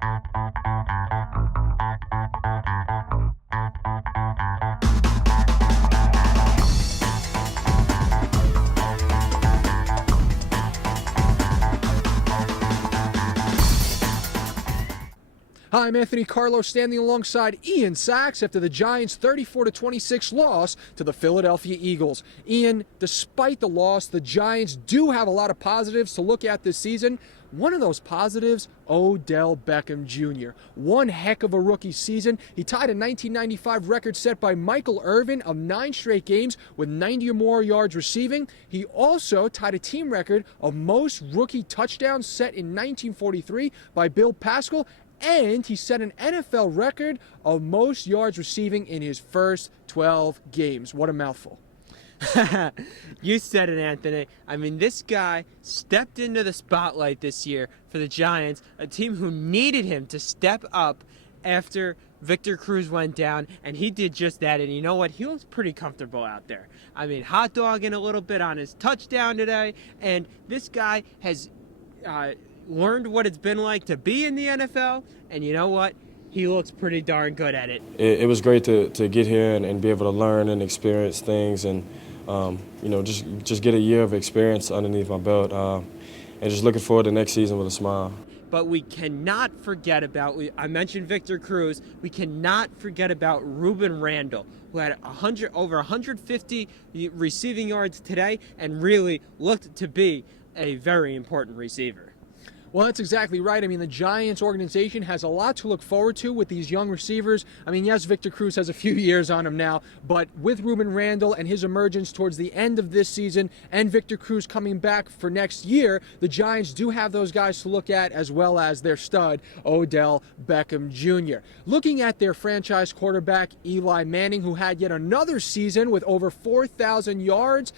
Hi, I'm Anthony Carlo standing alongside Ian Sachs after the Giants' 34-26 loss to the Philadelphia Eagles. Ian, despite the loss, the Giants do have a lot of positives to look at this season. One of those positives, Odell Beckham Jr. One heck of a rookie season. He tied a 1995 record set by Michael Irvin of 9 straight games with 90 or more yards receiving. He also tied a team record of most rookie touchdowns set in 1943 by Bill Pascal. And he set an NFL record of most yards receiving in his first 12 games. What a mouthful. You said it, Anthony. I mean, this guy stepped into the spotlight this year for the Giants, a team who needed him to step up after Victor Cruz went down, and he did just that. And you know what? He looks pretty comfortable out there. I mean, hot dogging a little bit on his touchdown today, and this guy has learned what it's been like to be in the NFL, and you know what? He looks pretty darn good at it. It was great to get here and be able to learn and experience things, and just get a year of experience underneath my belt, and just looking forward to next season with a smile. But we cannot forget about, I mentioned Victor Cruz, we cannot forget about Ruben Randle, who had over 150 receiving yards today and really looked to be a very important receiver. Well, that's exactly right. I mean, the Giants organization has a lot to look forward to with these young receivers. I mean, yes, Victor Cruz has a few years on him now, but with Ruben Randle and his emergence towards the end of this season and Victor Cruz coming back for next year, the Giants do have those guys to look at, as well as their stud, Odell Beckham Jr. Looking at their franchise quarterback, Eli Manning, who had yet another season with over 4,000 yards,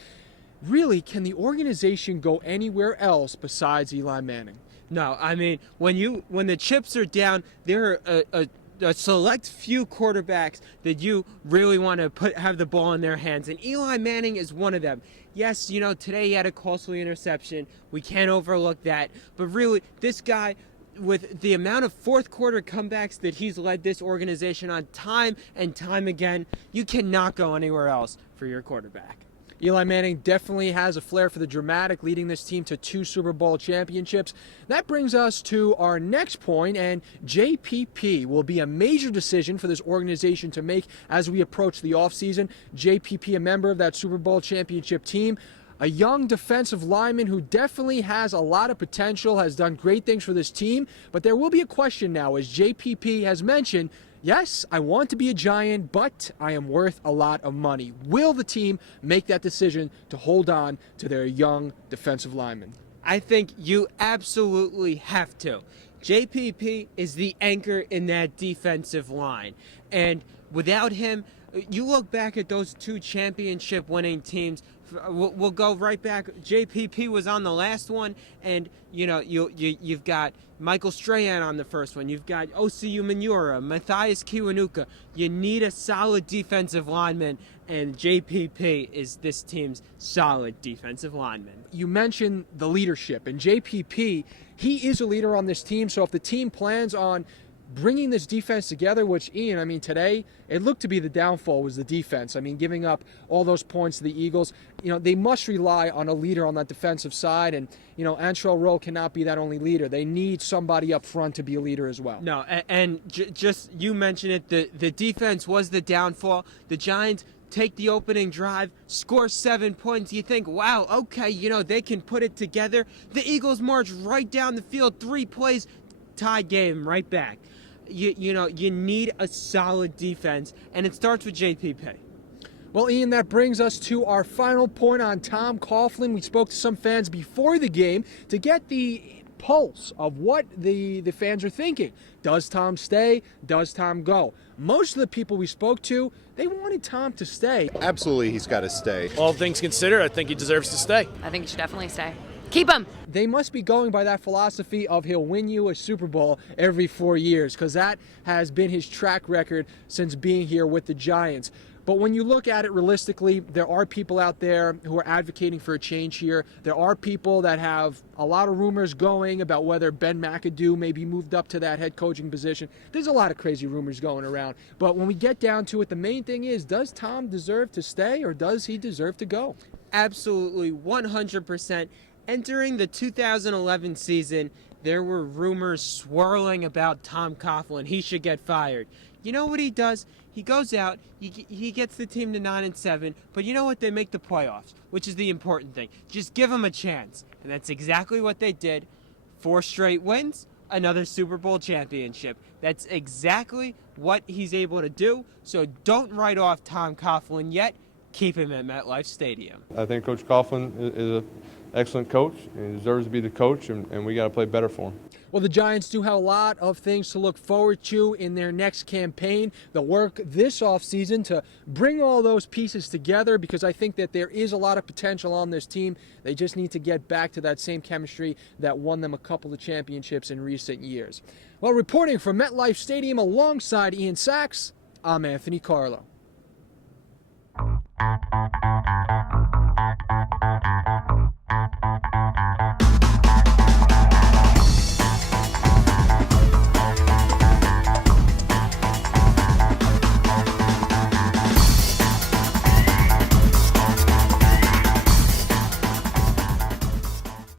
really, can the organization go anywhere else besides Eli Manning? No, I mean, when the chips are down, there are a select few quarterbacks that you really want to have the ball in their hands, and Eli Manning is one of them. Yes, today he had a costly interception. We can't overlook that. But really, this guy, with the amount of fourth quarter comebacks that he's led this organization on time and time again, you cannot go anywhere else for your quarterback. Eli Manning definitely has a flair for the dramatic, leading this team to 2 Super Bowl championships. That brings us to our next point, and JPP will be a major decision for this organization to make as we approach the offseason. JPP, a member of that Super Bowl championship team, a young defensive lineman who definitely has a lot of potential, has done great things for this team, but there will be a question now, as JPP has mentioned. Yes, I want to be a Giant, but I am worth a lot of money. Will the team make that decision to hold on to their young defensive lineman? I think you absolutely have to. JPP is the anchor in that defensive line. And without him, you look back at those 2 championship-winning teams. We'll go right back. JPP was on the last one, and you've got Michael Strahan on the first one. You've got Osi Umenyiora, Matthias Kiwanuka. You need a solid defensive lineman, and JPP is this team's solid defensive lineman. You mentioned the leadership, and JPP, he is a leader on this team, so if the team plans on bringing this defense together, which, Ian, I mean, today, it looked to be the downfall was the defense. I mean, giving up all those points to the Eagles, they must rely on a leader on that defensive side, and, Antrell Rolle cannot be that only leader. They need somebody up front to be a leader as well. No, and just, you mentioned it, the defense was the downfall. The Giants take the opening drive, score 7 points. You think, wow, okay, they can put it together. The Eagles march right down the field, 3 plays, tie game, right back. You need a solid defense, and it starts with JPP. Well, Ian, that brings us to our final point on Tom Coughlin. We spoke to some fans before the game to get the pulse of what the fans are thinking. Does Tom stay? Does Tom go? Most of the people we spoke to, they wanted Tom to stay. Absolutely, he's got to stay. All things considered, I think he deserves to stay. I think he should definitely stay. Keep him. They must be going by that philosophy of he'll win you a Super Bowl every 4 years, because that has been his track record since being here with the Giants. But when you look at it realistically, there are people out there who are advocating for a change here. There are people that have a lot of rumors going about whether Ben McAdoo may be moved up to that head coaching position. There's a lot of crazy rumors going around. But when we get down to it, the main thing is, does Tom deserve to stay or does he deserve to go? Absolutely, 100%. Entering the 2011 season, there were rumors swirling about Tom Coughlin. He should get fired. You know what he does? He goes out, he gets the team to 9-7, but you know what? They make the playoffs, which is the important thing. Just give him a chance. And that's exactly what they did. 4 straight wins, another Super Bowl championship. That's exactly what he's able to do. So don't write off Tom Coughlin yet. Keep him at MetLife Stadium. I think Coach Coughlin is an excellent coach. He deserves to be the coach, and we got to play better for him. Well, the Giants do have a lot of things to look forward to in their next campaign. They'll work this offseason to bring all those pieces together because I think that there is a lot of potential on this team. They just need to get back to that same chemistry that won them a couple of championships in recent years. Well, reporting from MetLife Stadium alongside Ian Sachs, I'm Anthony Carlo.